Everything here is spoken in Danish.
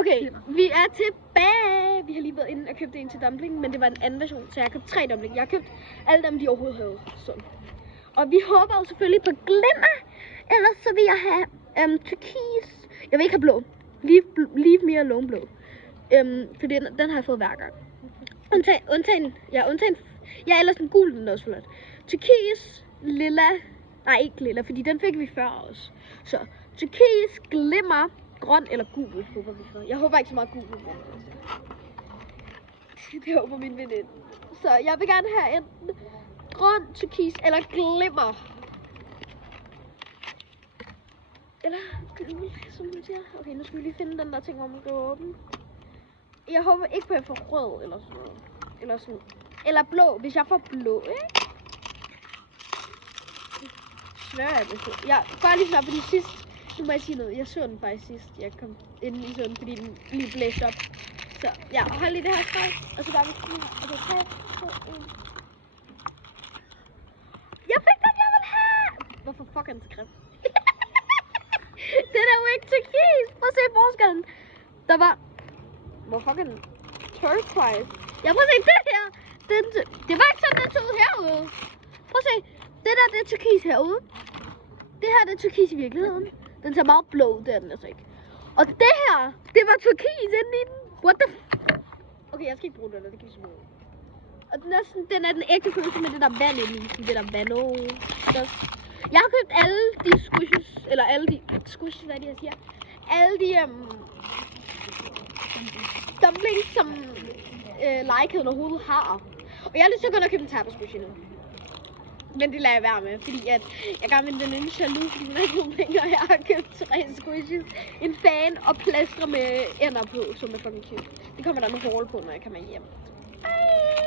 Okay, vi er tilbage. Vi har lige været inde og købt en til dumpling, men det var en anden version, så jeg har købt 3 dumpling. Jeg har købt alle dem, de overhovedet havde. Sådan. Og vi håber jo selvfølgelig på glimmer. Ellers så vil jeg have turkis. Jeg vil ikke have blå. Leave me alone blå. For den har jeg fået hver gang. Undtagen. Ja, ellers den gul, den er også flot. Turkis, lilla. Nej, ikke lilla, fordi den fik vi før også. Så turkis, glimmer, grøn eller gul håber vi for. Jeg håber ikke så meget gul. Det håber min veninde. Så jeg vil gerne have enten grøn, turkis eller glimmer. Eller gul, som hun siger. Okay, nu skal vi lige finde den der ting, hvor man kan åbne. Jeg håber ikke på, at jeg får rød eller sådan noget. Eller blå, hvis jeg får blå, ikke? Svær er det. Ja, bare lige snart, fordi sidst, nu må jeg sige noget, jeg så den faktisk sidst, jeg kom ind i sådan, fordi den lige blæste op. Så ja, hold lige det her træk, og så gør vi sådan her. Okay, 3, 2, 1. Jeg fik den, jeg vil have! Hvorfor fuck er den skrev? Det er jo ikke turkis! Prøv at se forskellen. Der var... Hvor fuck er den? Turquoise. Ja, prøv at se det her. Det var ikke sådan, den så ud herude. Prøv at se. Det der, det er turkis herude. Det her, det er turkis i virkeligheden. Den ser meget blå ud, det er den altså ikke. Og det her, det var turkis inde i den. What the Okay, jeg skal ikke bruge den, det kan vi smide. Og den er den ægte følelse med det der vand inde i. Det der vand. Jeg har købt alle de squishes, eller alle de squishes, hvad de her siger. Alle de dumplings, som Likeheden overhovedet har. Og jeg har lyst til at gå og købe en tapas squish nu. Men det lader jeg være med, fordi at jeg gør min veninde jaloux, fordi hun har ikke nogen penge, og jeg har købt 3 squishes, en fan og plaster med ender på, som er fucking cute. Det kommer der en haul på, når jeg kommer hjem. Bye!